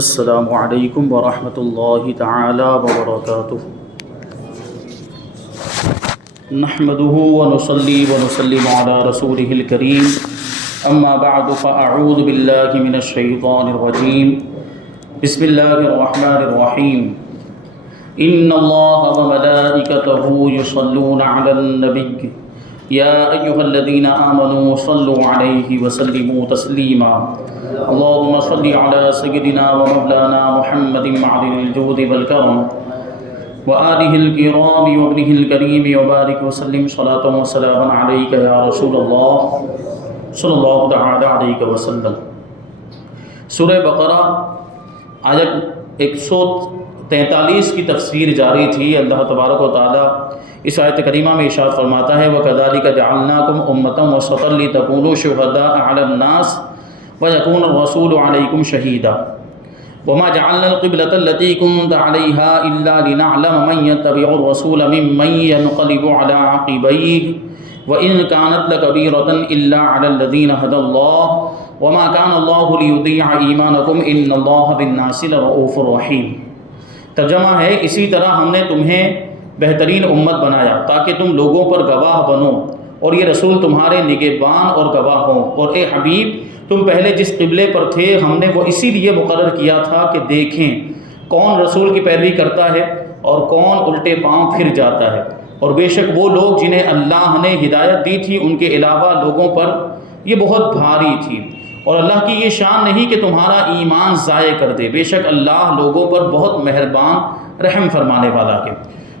السلام علیکم ورحمۃ اللہ تعالی وبرکاتہ۔ نحمده ونصلي ونسلم على رسوله الكريم اما بعد فاعوذ باللہ من الشیطان الرجیم بسم اللہ الرحمن الرحیم ان اللہ وملائکته یصلون علی النبی یا ایہا الذین آمنوا صلوا علیہ وسلموا تسلیما اللهم صل على سيدنا ومولانا محمد معدن الجود والكرم وآله الكرام وابنه الكريم وبارك وسلم صلاة وسلاما عليك يا رسول الله صلی اللہ تعالی علیہ وسلم۔ سورہ بقرہ آیت 143 کی تفسیر جاری تھی۔ اللہ تبارک و تعالی اس آیت کریمہ میں ارشاد فرماتا ہے وَكَذَلِكَ جَعَلْنَاكُمْ أُمَّةً وَسَطًا لِتَكُونُوا شُهَدَاءَ عَلَى النَّاسِ وَيَكُونَ الرَّسُولُ عَلَيْكُمْ شَهِيدًا وَمَا جَعَلْنَا الْقِبْلَةَ الَّتِي كُنتَ عَلَيْهَا إِلَّا لِنَعْلَمَ مَن يَتَّبِعُ الرَّسُولَ مِمَّن يَنقَلِبُ عَلَى عَقِبَيْهِ وَإِن كَانَتْ لَكَبِيرَةً إِلَّا عَلَى الَّذِينَ هَدَى اللَّهُ وَمَا كَانَ اللَّهُ لِيُضِيعَ إِيمَانَكُمْ إِنَّ اللَّهَ بِالنَّاسِ لَرَءُوفٌ رَحِيمٌ۔ ترجمہ ہے اسی طرح ہم نے تمہیں بہترین امت بنایا تاکہ تم لوگوں پر گواہ بنو اور یہ رسول تمہارے نگہبان اور گواہ ہوں، اور اے حبیب تم پہلے جس قبلے پر تھے ہم نے وہ اسی لیے مقرر کیا تھا کہ دیکھیں کون رسول کی پیروی کرتا ہے اور کون الٹے پاؤں پھر جاتا ہے، اور بے شک وہ لوگ جنہیں اللہ نے ہدایت دی تھی ان کے علاوہ لوگوں پر یہ بہت بھاری تھی، اور اللہ کی یہ شان نہیں کہ تمہارا ایمان ضائع کر دے، بے شک اللہ لوگوں پر بہت مہربان رحم فرمانے والا ہے۔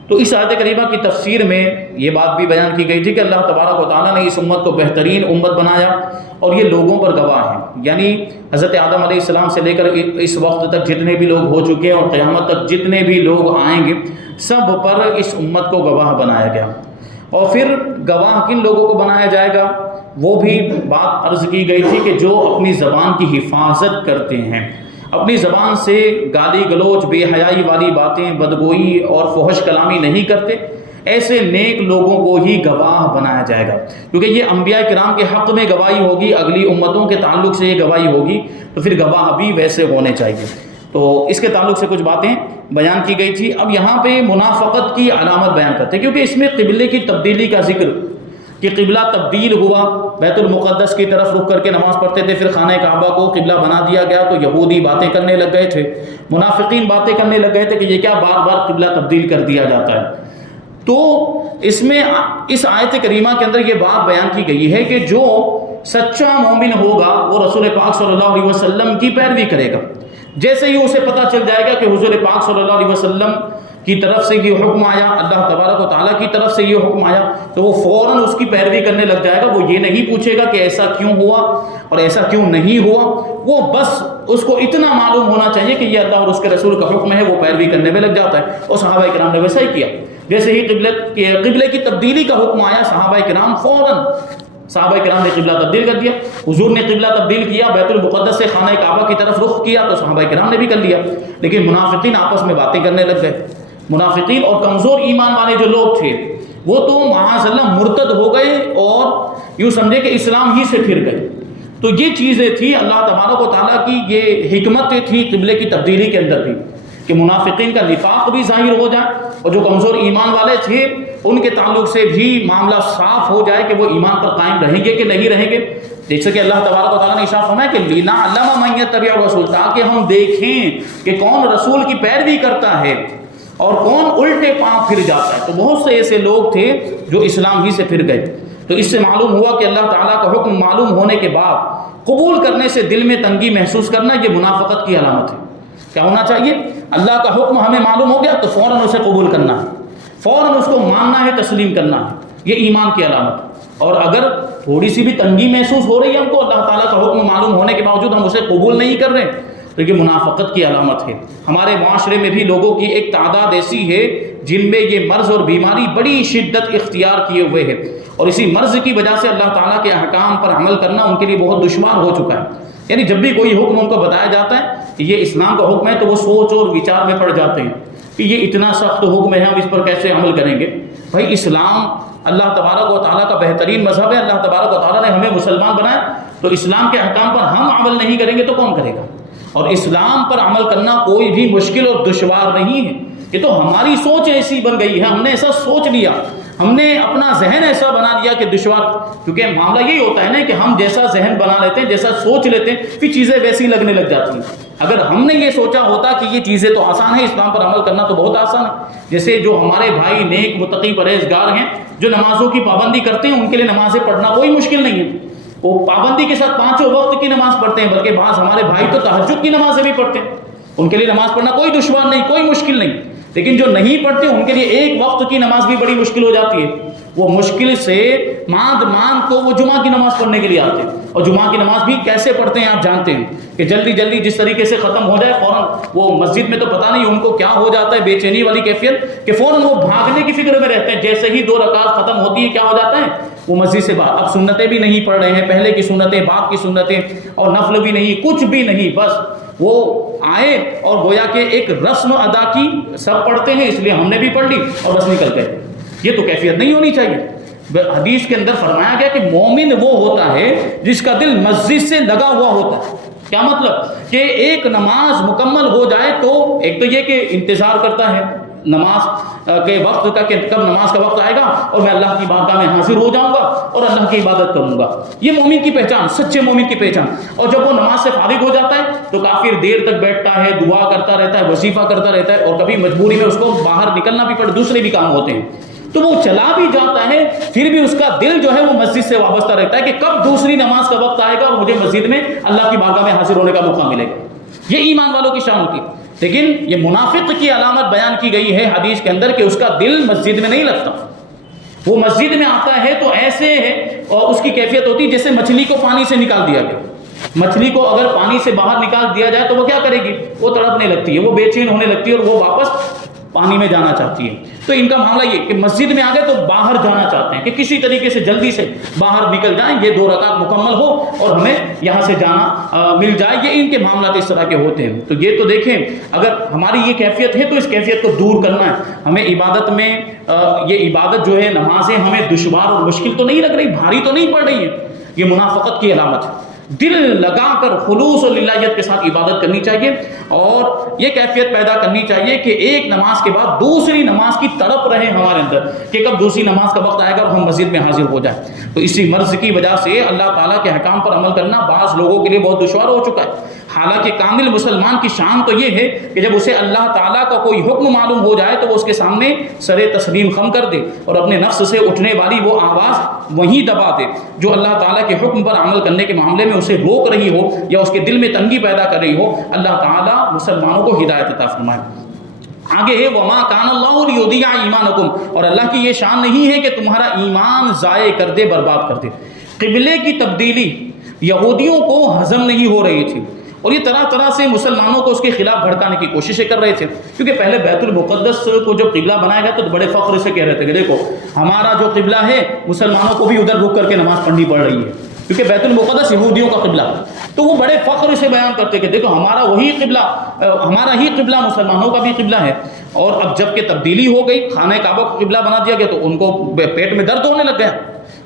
تو اس آیت کریمہ کی تفسیر میں یہ بات بھی بیان کی گئی تھی کہ اللہ تبارک و تعالیٰ نے اس امت کو بہترین امت بنایا اور یہ لوگوں پر گواہ ہیں، یعنی حضرت آدم علیہ السلام سے لے کر اس وقت تک جتنے بھی لوگ ہو چکے ہیں اور قیامت تک جتنے بھی لوگ آئیں گے سب پر اس امت کو گواہ بنایا گیا۔ اور پھر گواہ کن لوگوں کو بنایا جائے گا وہ بھی بات عرض کی گئی تھی کہ جو اپنی زبان کی حفاظت کرتے ہیں، اپنی زبان سے گالی گلوچ، بے حیائی والی باتیں، بدگوئی اور فحش کلامی نہیں کرتے، ایسے نیک لوگوں کو ہی گواہ بنایا جائے گا، کیونکہ یہ انبیاء کرام کے حق میں گواہی ہوگی، اگلی امتوں کے تعلق سے یہ گواہی ہوگی، تو پھر گواہ بھی ویسے ہونے چاہیے۔ تو اس کے تعلق سے کچھ باتیں بیان کی گئی تھی۔ اب یہاں پہ منافقت کی علامت بیان کرتے ہیں، کیونکہ اس میں قبلے کی تبدیلی کا ذکر کہ قبلہ تبدیل ہوا، بیت المقدس کی طرف رخ کر کے نماز پڑھتے تھے، پھر خانہ کعبہ کو قبلہ بنا دیا گیا، تو یہودی باتیں کرنے لگ گئے تھے، منافقین باتیں کرنے لگ گئے تھے کہ یہ کیا بار بار قبلہ تبدیل کر دیا جاتا ہے۔ تو اس میں اس آیت کریمہ کے اندر یہ بات بیان کی گئی ہے کہ جو سچا مومن ہوگا وہ رسول پاک صلی اللہ علیہ وسلم کی پیروی کرے گا۔ جیسے ہی اسے پتہ چل جائے گا کہ حضور پاک صلی اللہ علیہ وسلم کی طرف سے یہ حکم آیا، اللہ تبارک و تعالیٰ کی طرف سے یہ حکم آیا، تو وہ فوراً اس کی پیروی کرنے لگ جائے گا۔ وہ یہ نہیں پوچھے گا کہ ایسا کیوں ہوا اور ایسا کیوں نہیں ہوا، وہ بس اس کو اتنا معلوم ہونا چاہیے کہ یہ اللہ اور اس کے رسول کا حکم ہے، وہ پیروی کرنے میں لگ جاتا ہے۔ اور صحابہ کرام نے ویسا ہی کیا، جیسے ہی قبلے کی تبدیلی کا حکم آیا صحابہ کرام فوراً صحابہ کرام نے قبلہ تبدیل کر دیا۔ حضور نے قبلہ تبدیل کیا، بیت المقدس سے خانہ کعبہ کی طرف رخ کیا، تو صحابہ کرام نے بھی کر لیا۔ لیکن منافقین آپس میں باتیں کرنے لگ گئے، منافقین اور کمزور ایمان والے جو لوگ تھے وہ تو معاذ اللہ مرتد ہو گئے اور یوں سمجھے کہ اسلام ہی سے پھر گئے۔ تو یہ چیزیں تھی اللہ تبارک و تعالیٰ کی یہ حکمت تھی قبلے کی تبدیلی کے اندر بھی، کہ منافقین کا نفاق بھی ظاہر ہو جائے اور جو کمزور ایمان والے تھے ان کے تعلق سے بھی معاملہ صاف ہو جائے کہ وہ ایمان پر قائم رہیں گے کہ نہیں رہیں گے۔ جیسے کہ اللہ تبارک و تعالیٰ نے ارشاد فرمایا کہ لِنَعْلَمَ مَن يَتَّبِعُ الرَّسُولَ، تاکہ ہم دیکھیں کہ کون رسول کی پیروی کرتا ہے اور کون الٹے پاؤں پھر جاتا ہے۔ تو بہت سے ایسے لوگ تھے جو اسلام ہی سے پھر گئے۔ تو اس سے معلوم ہوا کہ اللہ تعالیٰ کا حکم معلوم ہونے کے بعد قبول کرنے سے دل میں تنگی محسوس کرنا یہ منافقت کی علامت ہے۔ کیا ہونا چاہیے؟ اللہ کا حکم ہمیں معلوم ہو گیا تو فوراً اسے قبول کرنا ہے، فوراً اس کو ماننا ہے، تسلیم کرنا ہے، یہ ایمان کی علامت ہے۔ اور اگر تھوڑی سی بھی تنگی محسوس ہو رہی ہے ہم کو اللہ تعالیٰ کا حکم معلوم ہونے کے باوجود ہم اسے قبول نہیں کر رہے تو یہ منافقت کی علامت ہے۔ ہمارے معاشرے میں بھی لوگوں کی ایک تعداد ایسی ہے جن میں یہ مرض اور بیماری بڑی شدت اختیار کیے ہوئے ہے، اور اسی مرض کی وجہ سے اللہ تعالیٰ کے احکام پر عمل کرنا ان کے لیے بہت دشوار ہو چکا ہے۔ یعنی جب بھی کوئی حکم ان کو بتایا جاتا ہے کہ یہ اسلام کا حکم ہے تو وہ سوچ اور وچار میں پڑ جاتے ہیں کہ یہ اتنا سخت حکم ہے، ہم اس پر کیسے عمل کریں گے۔ بھائی اسلام اللہ تبارک و تعالیٰ کا بہترین مذہب ہے، اللہ تبارک و تعالیٰ نے ہمیں مسلمان بنایا، تو اسلام کے احکام پر ہم عمل نہیں کریں گے تو کون کرے گا؟ اور اسلام پر عمل کرنا کوئی بھی مشکل اور دشوار نہیں ہے. یہ تو ہماری سوچ ایسی بن گئی ہے، ہم نے ایسا سوچ لیا، ہم نے اپنا ذہن ایسا بنا لیا کہ دشوار. کیونکہ معاملہ یہی ہوتا ہے نا کہ ہم جیسا ذہن بنا لیتے ہیں، جیسا سوچ لیتے ہیں، پھر چیزیں ویسی لگنے لگ جاتی ہیں. اگر ہم نے یہ سوچا ہوتا کہ یہ چیزیں تو آسان ہیں، اسلام پر عمل کرنا تو بہت آسان ہے. جیسے جو ہمارے بھائی نیک متقی پرہیزگار ہیں جو نمازوں کی پابندی کرتے ہیں، ان کے لیے نمازیں پڑھنا کوئی مشکل نہیں ہے. وہ پابندی کے ساتھ 5 وقت کی نماز پڑھتے ہیں، بلکہ بعض ہمارے بھائی تو تہجد کی نمازیں بھی پڑھتے ہیں. ان کے لیے نماز پڑھنا کوئی دشوار نہیں، کوئی مشکل نہیں. لیکن جو نہیں پڑھتے ان کے لیے ایک وقت کی نماز بھی بڑی مشکل ہو جاتی ہے. وہ مشکل سے ماند کو وہ جمعہ کی نماز پڑھنے کے لیے آتے ہیں. اور جمعہ کی نماز بھی کیسے پڑھتے ہیں آپ جانتے ہیں کہ جلدی جلدی جس طریقے سے ختم ہو جائے فوراً. وہ مسجد میں تو پتہ نہیں ان کو کیا ہو جاتا ہے، بے چینی والی کیفیت کہ فوراً وہ بھاگنے کی فکر میں رہتے ہیں. جیسے ہی 2 رکعت ختم ہوتی ہے کیا ہو جاتا ہے، وہ مسجد سے باہر. اب سنتیں بھی نہیں پڑھ رہے ہیں، پہلے کی سنتیں، بعد کی سنتیں، اور نفل بھی نہیں، کچھ بھی نہیں. بس وہ آئے اور گویا کہ ایک رسم ادا کی، سب پڑھتے ہیں اس لیے ہم نے بھی پڑھ لی اور بس نکل گئے. یہ تو کیفیت نہیں ہونی چاہیے. حدیث کے اندر فرمایا گیا کہ مومن وہ ہوتا ہے جس کا دل مسجد سے لگا ہوا ہوتا ہے. کیا مطلب کہ ایک نماز مکمل ہو جائے تو ایک تو یہ کہ انتظار کرتا ہے نماز کے وقت کا کہ کب نماز کا وقت آئے گا اور میں اللہ کی بارگاہ میں حاضر ہو جاؤں گا اور اللہ کی عبادت کروں گا. یہ مومن کی پہچان، سچے مومن کی پہچان. اور جب وہ نماز سے فارغ ہو جاتا ہے تو کافی دیر تک بیٹھتا ہے، دعا کرتا رہتا ہے، وظیفہ کرتا رہتا ہے، اور کبھی مجبوری میں اس کو باہر نکلنا بھی پڑے، دوسرے بھی کام ہوتے ہیں تو وہ چلا بھی جاتا ہے، پھر بھی اس کا دل جو ہے وہ مسجد سے وابستہ رہتا ہے کہ کب دوسری نماز کا وقت آئے گا اور مجھے مسجد میں اللہ کی بارگاہ میں حاضر ہونے کا موقع ملے گا. یہ ایمان والوں کی شان ہوتی ہے. لیکن یہ منافق کی علامت بیان کی گئی ہے حدیث کے اندر کہ اس کا دل مسجد میں نہیں لگتا. وہ مسجد میں آتا ہے تو ایسے ہے، اور اس کی کیفیت ہوتی ہے جیسے مچھلی کو پانی سے نکال دیا گیا. مچھلی کو اگر پانی سے باہر نکال دیا جائے تو وہ کیا کرے گی، وہ تڑپنے لگتی ہے، وہ بے چین ہونے لگتی ہے اور وہ واپس پانی میں جانا چاہتی ہے. تو ان کا معاملہ یہ کہ مسجد میں آ گئے تو باہر جانا چاہتے ہیں کہ کسی طریقے سے جلدی سے باہر نکل جائیں، یہ 2 رکعت مکمل ہو اور ہمیں یہاں سے جانا مل جائے. یہ ان کے معاملات اس طرح کے ہوتے ہیں. تو یہ تو دیکھیں اگر ہماری یہ کیفیت ہے تو اس کیفیت کو دور کرنا ہے ہمیں. عبادت میں یہ عبادت جو ہے نمازیں ہمیں دشوار اور مشکل تو نہیں لگ رہی، بھاری تو نہیں پڑ رہی ہے. یہ منافقت کی علامت ہے. دل لگا کر خلوص و للہیت کے ساتھ عبادت کرنی چاہیے اور یہ کیفیت پیدا کرنی چاہیے کہ ایک نماز کے بعد دوسری نماز کی تڑپ رہے ہمارے اندر کہ کب دوسری نماز کا وقت آئے گا اور ہم مسجد میں حاضر ہو جائیں. تو اسی مرض کی وجہ سے اللہ تعالیٰ کے احکام پر عمل کرنا بعض لوگوں کے لیے بہت دشوار ہو چکا ہے. حالانکہ کامل مسلمان کی شان تو یہ ہے کہ جب اسے اللہ تعالیٰ کا کوئی حکم معلوم ہو جائے تو وہ اس کے سامنے سر تسلیم خم کر دے اور اپنے نفس سے اٹھنے والی وہ آواز وہیں دبا دے جو اللہ تعالیٰ کے حکم پر عمل کرنے کے معاملے میں اسے روک رہی ہو یا اس کے دل میں تنگی پیدا کر رہی ہو. اللہ تعالیٰ مسلمانوں کو ہدایت عطا فرمائے. آگے ہے وما کان اللہ لیضیع ایمانکم، اور اللہ کی یہ شان نہیں ہے کہ تمہارا ایمان ضائع کر دے، برباد کر دے. قبلے کی تبدیلی یہودیوں کو ہضم نہیں ہو رہی تھی اور یہ طرح طرح سے مسلمانوں کو اس کے خلاف بھڑکانے کی کوششیں کر رہے تھے. کیونکہ پہلے بیت المقدس کو جب قبلہ بنایا گیا تو بڑے فخر سے کہہ رہے تھے کہ دیکھو ہمارا جو قبلہ ہے مسلمانوں کو بھی ادھر رک کر کے نماز پڑھنی پڑ رہی ہے، کیونکہ بیت المقدس یہودیوں کا قبلہ. تو وہ بڑے فخر سے بیان کرتے کہ دیکھو ہمارا وہی قبلہ، ہمارا ہی قبلہ مسلمانوں کا بھی قبلہ ہے. اور اب جب کہ تبدیلی ہو گئی، خانہ کعبہ کو قبلہ بنا دیا گیا تو ان کو پیٹ میں درد ہونے لگ گیا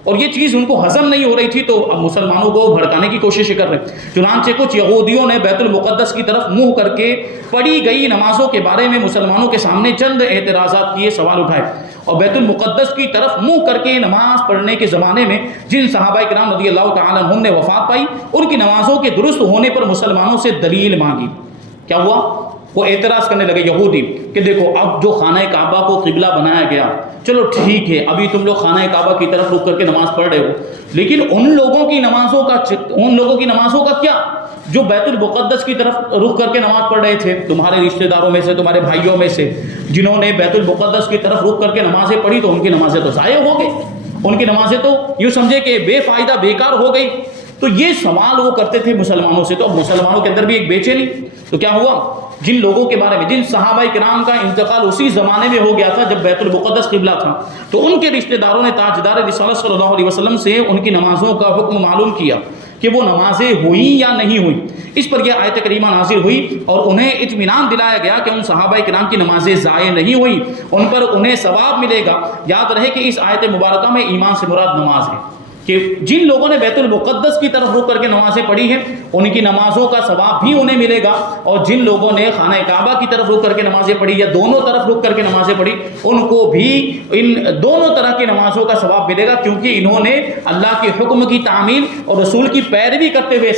اور یہ چیز ان کو ہضم نہیں ہو رہی تھی. تو اب مسلمانوں کو بھڑکانے کی کوششیں کر رہے ہیں. چنانچہ کچھ یہودیوں نے بیت المقدس کی طرف منہ کر کے پڑھی گئی نمازوں کے بارے میں مسلمانوں کے سامنے چند اعتراضات کیے، سوال اٹھائے. اور بیت المقدس کی طرف منہ کر کے نماز پڑھنے کے زمانے میں جن صحابہ کرام رضی اللہ تعالیٰ عنہم نے وفات پائی ان کی نمازوں کے درست ہونے پر مسلمانوں سے دلیل مانگی. کیا ہوا؟ وہ اعتراض کرنے لگے یہودی کہ دیکھو اب جو خانہ کعبہ کو قبلہ بنایا گیا، چلو ٹھیک ہے ابھی تم لوگ خانہ کعبہ کی طرف رک کر کے نماز پڑھ رہے ہو، لیکن ان لوگوں کی نمازوں کا کیا جو بیت المقدس کی طرف رخ کر کے نماز پڑھ رہے تھے؟ تمہارے رشتہ داروں میں سے، تمہارے بھائیوں میں سے جنہوں نے بیت المقدس کی طرف رخ کر کے نمازیں پڑھی تو ان کی نمازیں تو ضائع ہو گئی، ان کی نمازیں تو یوں سمجھے کہ بے فائدہ بیکار ہو گئی. تو یہ سوال وہ کرتے تھے مسلمانوں سے. تو اب مسلمانوں کے اندر بھی ایک بے چینی. تو کیا ہوا؟ جن لوگوں کے بارے میں، جن صحابہ کرام کا انتقال اسی زمانے میں ہو گیا تھا جب بیت المقدس قبلہ تھا، تو ان کے رشتہ داروں نے تاجدار رسالت صلی اللہ علیہ وسلم سے ان کی نمازوں کا حکم معلوم کیا کہ وہ نمازیں ہوئیں یا نہیں ہوئیں. اس پر یہ آیت کریمہ نازل ہوئی اور انہیں اطمینان دلایا گیا کہ ان صحابہ کرام کی نمازیں ضائع نہیں ہوئیں، ان پر انہیں ثواب ملے گا. یاد رہے کہ اس آیت مبارکہ میں ایمان سے مراد نماز ہے. کہ جن لوگوں نے بیت المقدس کی طرف رخ کر کے نمازیں پڑھی ہیں ان کی نمازوں کا ثواب بھی انہیں ملے گا، اور جن لوگوں نے خانہ کعبہ کی طرف رخ کر کے نمازیں پڑھی یا دونوں طرف رخ کر کے نمازیں پڑھی ان کو بھی ان دونوں طرح کی نمازوں کا ثواب ملے گا، کیونکہ انہوں نے اللہ کے حکم کی تعمیل اور رسول کی پیروی کرتے ہوئے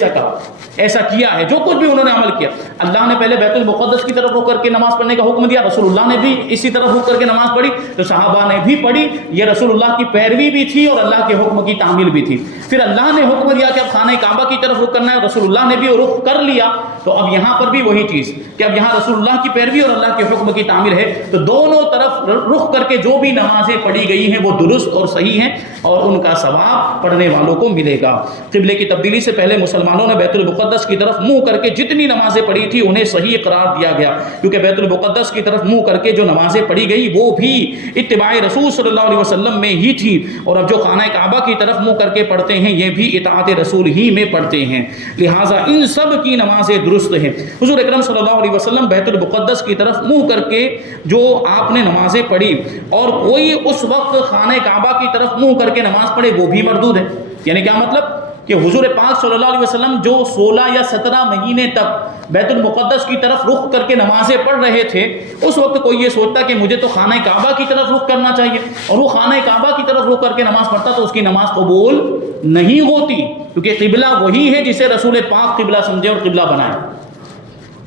ایسا کیا ہے۔ جو کچھ بھی انہوں نے عمل کیا، اللہ نے پہلے بیت المقدس کی طرف رخ کر کے نماز پڑھنے کا حکم دیا، رسول اللہ نے بھی اسی طرف رخ کر کے نماز پڑھی، تو صحابہ نے بھی پڑھی، یہ رسول اللہ کی پیروی بھی تھی اور اللہ کے حکم کی تعمیل بھی تھی۔ پھر اللہ نے حکم دیا کہ اب خانہ کعبہ کی طرف رخ کرنا ہے، رسول اللہ نے بھی رخ کر لیا، تو اب یہاں پر بھی وہی چیز کہ اب یہاں رسول اللہ کی پیروی اور اللہ کے حکم کی تعمیل ہے، تو دونوں طرف رخ کر کے جو بھی نمازیں پڑھی گئی ہیں وہ درست اور صحیح ہیں اور ان کا ثواب پڑھنے والوں کو ملے گا۔ قبلے کی تبدیلی سے پہلے مسلمانوں نے بیت المقدس کی طرف منہ کر کے جتنی نمازیں پڑھی تھی انہیں صحیح قرار دیا گیا، کیونکہ بیت المقدس کی طرف منہ کر کے جو نمازیں پڑھی گئی وہ بھی اتباع رسول صلی اللہ علیہ وسلم میں ہی تھی، اور اب جو خانہ کعبہ کی طرف منہ کر کے پڑھتے ہیں یہ بھی اطاعت رسول ہی میں پڑھتے ہیں، لہٰذا ان سب کی نمازیں درست ہیں۔ حضور اکرم صلی اللہ علیہ وسلم بیت المقدس کی طرف منہ کر کے جو آپ نے نمازیں پڑھی اور کوئی اس وقت خانہ کعبہ کی طرف منہ کر کے نماز پڑھے وہ بھی مردود ہے۔ یعنی کیا مطلب کہ حضور پاک صلی اللہ علیہ وسلم جو 16 یا 17 مہینے تک بیت المقدس کی طرف رخ کر کے نمازیں پڑھ رہے تھے، اس وقت کوئی یہ سوچتا کہ مجھے تو خانہ کعبہ کی طرف رخ کرنا چاہیے، اور وہ خانہ کعبہ کی طرف رخ کر کے نماز پڑھتا تو اس کی نماز قبول نہیں ہوتی، کیونکہ قبلہ وہی ہے جسے رسول پاک قبلہ سمجھے اور قبلہ بنائے۔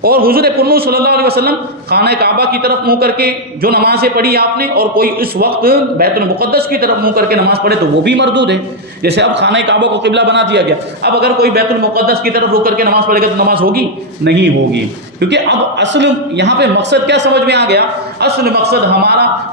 اور حضور پرنور صلی اللہ علیہ وسلم خانہ کعبہ کی طرف منہ کر کے جو نمازیں پڑھی آپ نے اور کوئی اس وقت بیت المقدس کی طرف منہ کر کے نماز پڑھے تو وہ بھی مردود ہے۔ جیسے اب خانہ کعبہ کو قبلہ بنا دیا گیا، اب اگر کوئی بیت المقدس کی طرف رخ کر کے نماز پڑھے گا تو نماز ہوگی؟ نہیں ہوگی، کیونکہ اب اصل یہاں پہ مقصد کیا سمجھ میں آ گیا؟ اصل مقصد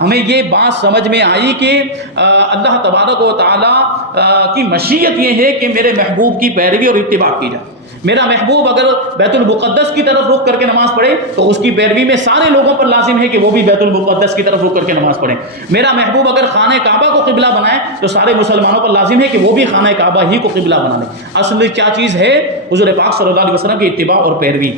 ہمیں یہ بات سمجھ میں آئی کہ اللہ تبارک و تعالیٰ کی مشیت یہ ہے کہ میرے محبوب کی پیروی اور اتباع کی جائے۔ میرا محبوب اگر بیت المقدس کی طرف رخ کر کے نماز پڑھے تو اس کی پیروی میں سارے لوگوں پر لازم ہے کہ وہ بھی بیت المقدس کی طرف رخ کر کے نماز پڑھیں۔ میرا محبوب اگر خانہ کعبہ کو قبلہ بنائے تو سارے مسلمانوں پر لازم ہے کہ وہ بھی خانہ کعبہ ہی کو قبلہ بنا لیں۔ اصل کیا چیز ہے؟ حضور پاک صلی اللہ علیہ وسلم کی اتباع اور پیروی۔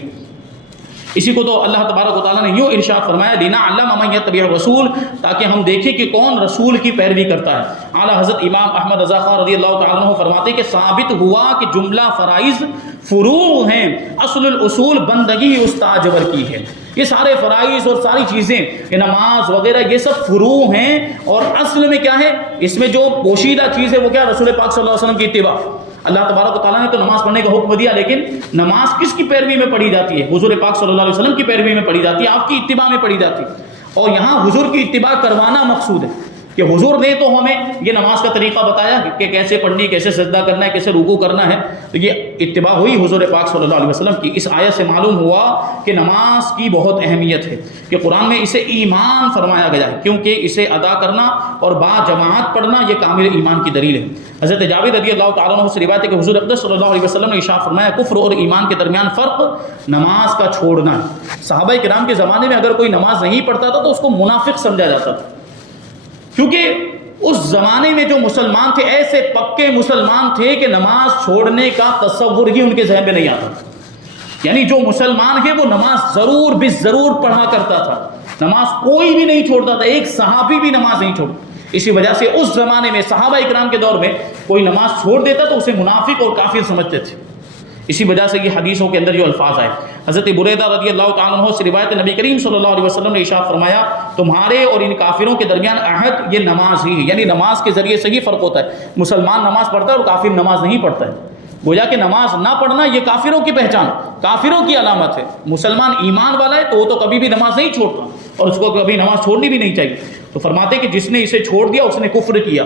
اسی کو تو اللہ تبارک و تعالیٰ نے یوں ارشاد فرمایا لِنَعْلَمَ مَن يَتَّبِعُ الرَّسُولَ، تاکہ ہم دیکھیں کہ کون رسول کی پیروی کرتا ہے۔ اعلیٰ حضرت امام احمد رضا خان رضی اللہ تعالیٰ عنہ فرماتے ہیں کہ ثابت ہوا کہ جملہ فرائض فروع ہیں، اصل الاصول بندگی استاجور کی ہے۔ یہ سارے فرائض اور ساری چیزیں، یہ نماز وغیرہ، یہ سب فروع ہیں، اور اصل میں کیا ہے؟ اس میں جو پوشیدہ چیز ہے وہ کیا؟ رسول پاک صلی اللہ علیہ وسلم کی اتباع۔ اللہ تبارک و تعالیٰ نے تو نماز پڑھنے کا حکم دیا، لیکن نماز کس کی پیروی میں پڑھی جاتی ہے؟ حضور پاک صلی اللہ علیہ وسلم کی پیروی میں پڑھی جاتی ہے، آپ کی اتباع میں پڑھی جاتی ہے۔ اور یہاں حضور کی اتباع کروانا مقصود ہے کہ حضور نے تو ہمیں یہ نماز کا طریقہ بتایا کہ کیسے پڑھنی، کیسے سجدہ کرنا ہے، کیسے رکوع کرنا ہے، تو یہ اتباع ہوئی حضور پاک صلی اللہ علیہ وسلم کی۔ اس آیت سے معلوم ہوا کہ نماز کی بہت اہمیت ہے، کہ قرآن میں اسے ایمان فرمایا گیا ہے، کیونکہ اسے ادا کرنا اور با جماعت پڑھنا یہ کامل ایمان کی دلیل ہے۔ حضرت جابر رضی اللہ تعالیٰ عنہ سے روایت ہے کہ حضور اقدس صلی اللہ علیہ وسلم نے ارشاد فرمایا کفر اور ایمان کے درمیان فرق نماز کا چھوڑنا ہے۔ صحابہ کرام کے زمانے میں اگر کوئی نماز نہیں پڑھتا تھا تو اس کو منافق سمجھا جاتا تھا، کیونکہ اس زمانے میں جو مسلمان تھے ایسے پکے مسلمان تھے کہ نماز چھوڑنے کا تصور ہی ان کے ذہن میں نہیں آتا تھا۔ یعنی جو مسلمان ہے وہ نماز ضرور ضرور پڑھا کرتا تھا، نماز کوئی بھی نہیں چھوڑتا تھا، ایک صحابی بھی نماز نہیں چھوڑتا۔ اسی وجہ سے اس زمانے میں صحابہ اکرام کے دور میں کوئی نماز چھوڑ دیتا تو اسے منافق اور کافر سمجھتے تھے۔ اسی وجہ سے یہ حدیثوں کے اندر جو الفاظ آئے، حضرت بریدہ رضی اللہ تعالیٰ عنہ سے روایت نبی کریم صلی اللہ علیہ وسلم نے ارشاد فرمایا تمہارے اور ان کافروں کے درمیان عہد یہ نماز ہی ہے، یعنی نماز کے ذریعے سے ہی فرق ہوتا ہے۔ مسلمان نماز پڑھتا ہے اور کافر نماز نہیں پڑھتا ہے، گویا کہ نماز نہ پڑھنا یہ کافروں کی پہچان، کافروں کی علامت ہے۔ مسلمان ایمان والا ہے تو وہ تو کبھی بھی نماز نہیں چھوڑتا اور اس کو کبھی نماز چھوڑنی بھی نہیں چاہیے۔ تو فرماتے کہ جس نے اسے چھوڑ دیا اس نے کفر کیا۔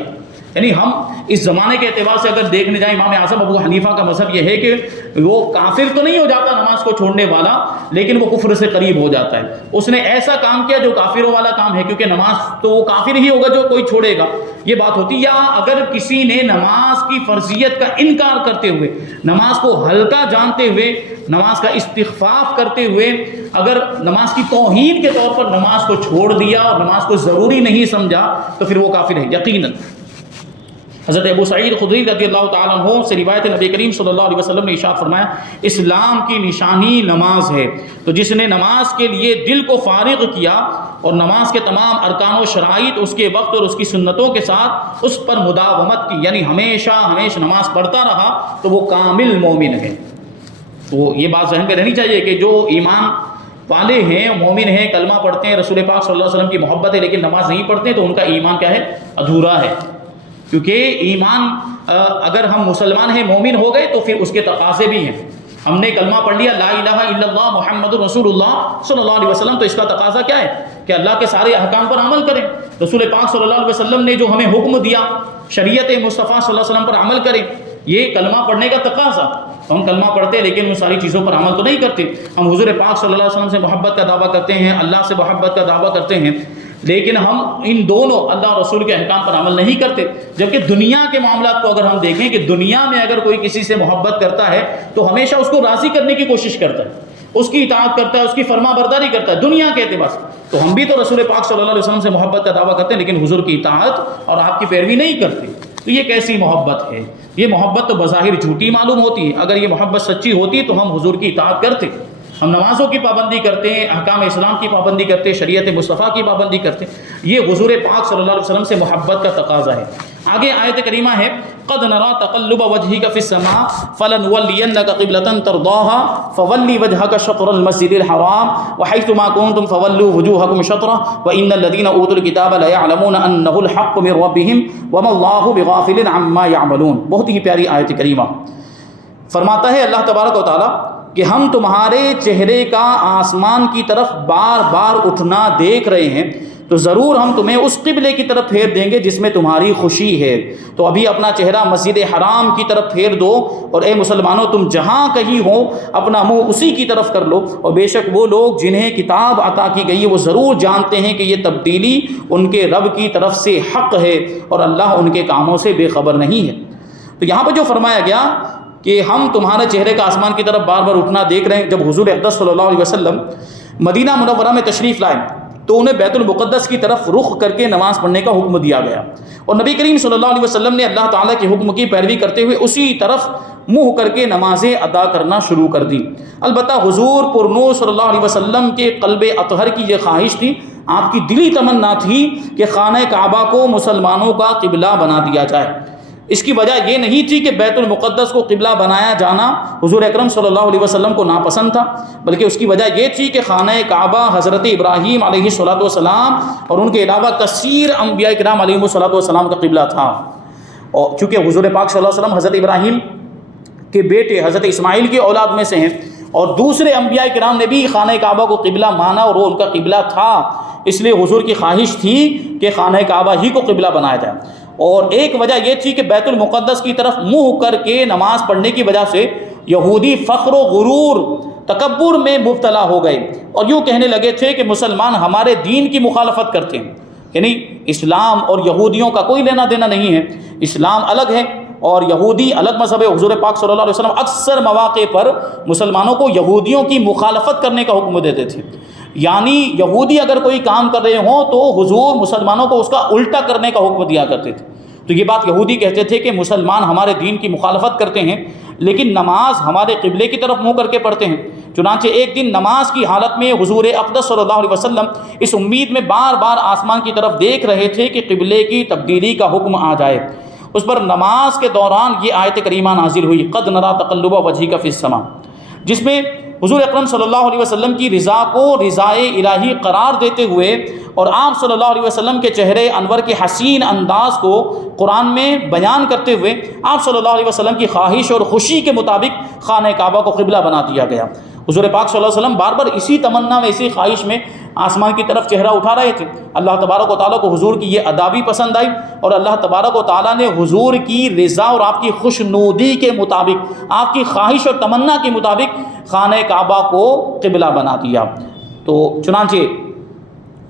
یعنی ہم اس زمانے کے اعتبار سے اگر دیکھنے جائیں، امام اعظم ابو حنیفہ کا مذہب یہ ہے کہ وہ کافر تو نہیں ہو جاتا نماز کو چھوڑنے والا، لیکن وہ کفر سے قریب ہو جاتا ہے۔ اس نے ایسا کام کیا جو کافروں والا کام ہے، کیونکہ نماز تو وہ کافر ہی ہوگا جو کوئی چھوڑے گا، یہ بات ہوتی ہے۔ یا اگر کسی نے نماز کی فرضیت کا انکار کرتے ہوئے، نماز کو ہلکا جانتے ہوئے، نماز کا استخفاف کرتے ہوئے اگر نماز کی توہین کے طور پر نماز کو چھوڑ دیا اور نماز کو ضروری نہیں سمجھا تو پھر وہ کافر ہے یقیناً۔ حضرت ابو سعید خدری رضی اللہ تعالیٰ عنہ سے روایت نبی کریم صلی اللہ علیہ وسلم نے ارشاد فرمایا اسلام کی نشانی نماز ہے، تو جس نے نماز کے لیے دل کو فارغ کیا اور نماز کے تمام ارکان و شرائط اس کے وقت اور اس کی سنتوں کے ساتھ اس پر مداومت کی، یعنی ہمیشہ نماز پڑھتا رہا، تو وہ کامل مومن ہے۔ تو یہ بات ذہن میں رہنی چاہیے کہ جو ایمان والے ہیں، مومن ہیں، کلمہ پڑھتے ہیں، رسول پاک صلی اللہ علیہ وسلم کی محبت ہے، لیکن نماز نہیں پڑھتے تو ان کا ایمان کیا ہے؟ ادھورا ہے۔ کیونکہ ایمان اگر ہم مسلمان ہیں، مومن ہو گئے، تو پھر اس کے تقاضے بھی ہیں۔ ہم نے کلمہ پڑھ لیا لا الہ الا اللہ محمد رسول اللہ صلی اللہ علیہ وسلم، تو اس کا تقاضا کیا ہے کہ اللہ کے سارے احکام پر عمل کریں۔ رسول پاک صلی اللہ علیہ وسلم نے جو ہمیں حکم دیا، شریعت مصطفیٰ صلی اللہ علیہ وسلم پر عمل کریں، یہ کلمہ پڑھنے کا تقاضا۔ تو ہم کلمہ پڑھتے ہیں لیکن ان ساری چیزوں پر عمل تو نہیں کرتے۔ ہم حضور پاک صلی اللہ علیہ وسلم سے محبت کا دعویٰ کرتے ہیں، اللہ سے محبت کا دعویٰ کرتے ہیں، لیکن ہم ان دونوں اللہ اور رسول کے احکام پر عمل نہیں کرتے۔ جبکہ دنیا کے معاملات کو اگر ہم دیکھیں کہ دنیا میں اگر کوئی کسی سے محبت کرتا ہے تو ہمیشہ اس کو راضی کرنے کی کوشش کرتا ہے، اس کی اطاعت کرتا ہے، اس کی فرما برداری کرتا ہے دنیا کے اعتبار سے۔ تو ہم بھی تو رسول پاک صلی اللہ علیہ وسلم سے محبت کا دعویٰ کرتے ہیں لیکن حضور کی اطاعت اور آپ کی پیروی نہیں کرتے۔ تو یہ کیسی محبت ہے؟ یہ محبت تو بظاہر جھوٹی معلوم ہوتی ہے۔ اگر یہ محبت سچی ہوتی تو ہم حضور کی اطاعت کرتے، ہم نمازوں کی پابندی کرتے ہیں، احکام اسلام کی پابندی کرتے ہیں، شریعت مصطفیٰ کی پابندی کرتے ہیں۔ یہ حضور پاک صلی اللہ علیہ وسلم سے محبت کا تقاضا ہے۔ آگے آیت کریمہ ہے قد نرى تقلب وجهك في السماء فلنولينك قبلة ترضاها فولي وجهك شطر المسجد الحرام وحيث ما كنتم فولوا وجوهكم شطره وإن الذين أوتوا الكتاب ليعلمون أنه الحق من ربهم وما الله بغافل عما يعملون۔ بہت ہی پیاری آیت کریمہ۔ فرماتا ہے اللہ تبارک و تعالی کہ ہم تمہارے چہرے کا آسمان کی طرف بار بار اٹھنا دیکھ رہے ہیں، تو ضرور ہم تمہیں اس قبلے کی طرف پھیر دیں گے جس میں تمہاری خوشی ہے۔ تو ابھی اپنا چہرہ مسجد حرام کی طرف پھیر دو، اور اے مسلمانوں تم جہاں کہیں ہو اپنا منہ اسی کی طرف کر لو، اور بے شک وہ لوگ جنہیں کتاب عطا کی گئی ہے وہ ضرور جانتے ہیں کہ یہ تبدیلی ان کے رب کی طرف سے حق ہے، اور اللہ ان کے کاموں سے بے خبر نہیں ہے۔ تو یہاں پر جو فرمایا گیا کہ ہم تمہارے چہرے کا آسمان کی طرف بار بار اٹھنا دیکھ رہے ہیں، جب حضور اقدس صلی اللہ علیہ وسلم مدینہ منورہ میں تشریف لائے تو انہیں بیت المقدس کی طرف رخ کر کے نماز پڑھنے کا حکم دیا گیا، اور نبی کریم صلی اللہ علیہ وسلم نے اللہ تعالیٰ کے حکم کی پیروی کرتے ہوئے اسی طرف منہ کر کے نمازیں ادا کرنا شروع کر دی۔ البتہ حضور پرنور صلی اللہ علیہ وسلم کے قلب اطہر کی یہ خواہش تھی، آپ کی دلی تمنا تھی کہ خانہ کعبہ کو مسلمانوں کا قبلہ بنا دیا جائے۔ اس کی وجہ یہ نہیں تھی کہ بیت المقدس کو قبلہ بنایا جانا حضور اکرم صلی اللہ علیہ وسلم کو ناپسند تھا، بلکہ اس کی وجہ یہ تھی کہ خانہ کعبہ حضرت ابراہیم علیہ السلام اور ان کے علاوہ کثیر انبیاء کرام علیہ السلام کا قبلہ تھا، اور چونکہ حضور پاک صلی اللہ علیہ وسلم حضرت ابراہیم کے بیٹے حضرت اسماعیل کی اولاد میں سے ہیں، اور دوسرے انبیاء کرام نے بھی خانہ کعبہ کو قبلہ مانا اور وہ ان کا قبلہ تھا، اس لیے حضور کی خواہش تھی کہ خانہ کعبہ ہی کو قبلہ بنایا جائے۔ اور ایک وجہ یہ تھی کہ بیت المقدس کی طرف منہ کر کے نماز پڑھنے کی وجہ سے یہودی فخر و غرور تکبر میں مبتلا ہو گئے، اور یوں کہنے لگے تھے کہ مسلمان ہمارے دین کی مخالفت کرتے ہیں، یعنی اسلام اور یہودیوں کا کوئی لینا دینا نہیں ہے، اسلام الگ ہے اور یہودی الگ مذہب ہے۔ حضور پاک صلی اللہ علیہ وسلم اکثر مواقع پر مسلمانوں کو یہودیوں کی مخالفت کرنے کا حکم دیتے تھے، یعنی یہودی اگر کوئی کام کر رہے ہوں تو حضور مسلمانوں کو اس کا الٹا کرنے کا حکم دیا کرتے تھے۔ تو یہ بات یہودی کہتے تھے کہ مسلمان ہمارے دین کی مخالفت کرتے ہیں لیکن نماز ہمارے قبلے کی طرف منہ کر کے پڑھتے ہیں۔ چنانچہ ایک دن نماز کی حالت میں حضور اقدس صلی اللہ علیہ وسلم اس امید میں بار بار آسمان کی طرف دیکھ رہے تھے کہ قبلے کی تبدیلی کا حکم آ جائے۔ اس پر نماز کے دوران یہ آیت کریمہ نازل ہوئی قد نرى تقلب وجهك في السماء، جس میں حضور اکرم صلی اللہ علیہ وسلم کی رضا کو رضائے الہی قرار دیتے ہوئے اور آپ صلی اللہ علیہ وسلم کے چہرے انور کے حسین انداز کو قرآن میں بیان کرتے ہوئے آپ صلی اللہ علیہ وسلم کی خواہش اور خوشی کے مطابق خانہ کعبہ کو قبلہ بنا دیا گیا۔ حضور پاک صلی اللہ علیہ وسلم بار بار اسی تمنا میں اسی خواہش میں آسمان کی طرف چہرہ اٹھا رہے تھے۔ اللہ تبارک و تعالیٰ کو حضور کی یہ ادا بھی پسند آئی، اور اللہ تبارک و تعالیٰ نے حضور کی رضا اور آپ کی خوشنودی کے مطابق، آپ کی خواہش اور تمنا کے مطابق خانہ کعبہ کو قبلہ بنا دیا۔ تو چنانچہ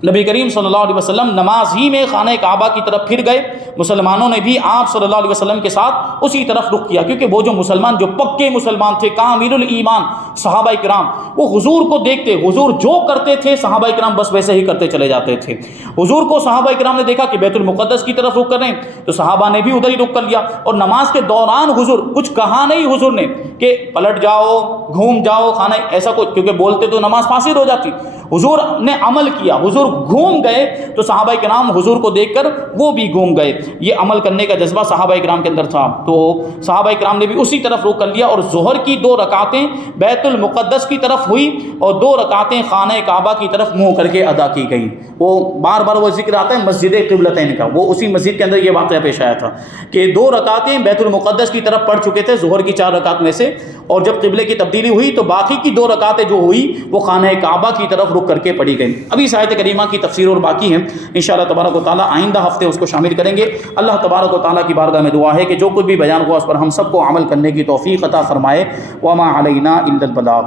نبی کریم صلی اللہ علیہ وسلم نماز ہی میں خانہ کعبہ کی طرف پھر گئے، مسلمانوں نے بھی آپ صلی اللہ علیہ وسلم کے ساتھ اسی طرف رخ کیا، کیونکہ وہ جو مسلمان جو پکے مسلمان تھے کامل الایمان صحابہ کرام، وہ حضور کو دیکھتے، حضور جو کرتے تھے صحابہ کرام بس ویسے ہی کرتے چلے جاتے تھے۔ حضور کو صحابہ کرام نے دیکھا کہ بیت المقدس کی طرف رخ کر رہے ہیں تو صحابہ نے بھی ادھر ہی رخ کر لیا، اور نماز کے دوران حضور کچھ کہا نہیں حضور نے کہ پلٹ جاؤ گھوم جاؤ خانہ، ایسا کچھ، کیونکہ بولتے تو نماز فاسد ہو جاتی۔ حضور نے عمل کیا، حضور گھوم گئے تو صحابہ کرام حضور کو دیکھ کر وہ بھی گھوم گئے۔ یہ عمل کرنے کا جذبہ صحابہ کرام کے اندر تھا، تو صحابہ کرام نے بھی اسی طرف رخ کر لیا، اور ظہر کی 2 رکعتیں بیت المقدس کی طرف ہوئی اور 2 رکعتیں خانہ کعبہ کی طرف منہ کر کے ادا کی گئیں۔ وہ بار بار وہ ذکر آتا ہے مسجد قبلتین کا، وہ اسی مسجد کے اندر یہ واقعہ پیش آیا تھا کہ 2 رکعتیں بیت المقدس کی طرف پڑھ چکے تھے ظہر کی 4 رکعت میں سے، اور جب قبلے کی تبدیلی ہوئی تو باقی کی 2 رکعتیں جو ہوئی وہ خانہ کعبہ کی طرف رخ کر کے پڑھی گئی۔ ابھی اس آیت کریمہ کی تفسیر اور باقی ہیں، انشاءاللہ تبارک و تعالیٰ آئندہ ہفتے اس کو شامل کریں گے۔ اللہ تبارک و تعالیٰ کی بارگاہ میں دعا ہے کہ جو کچھ بھی بیان ہوا اس پر ہم سب کو عمل کرنے کی توفیق عطا فرمائے۔ وما علینا الا البلاغ۔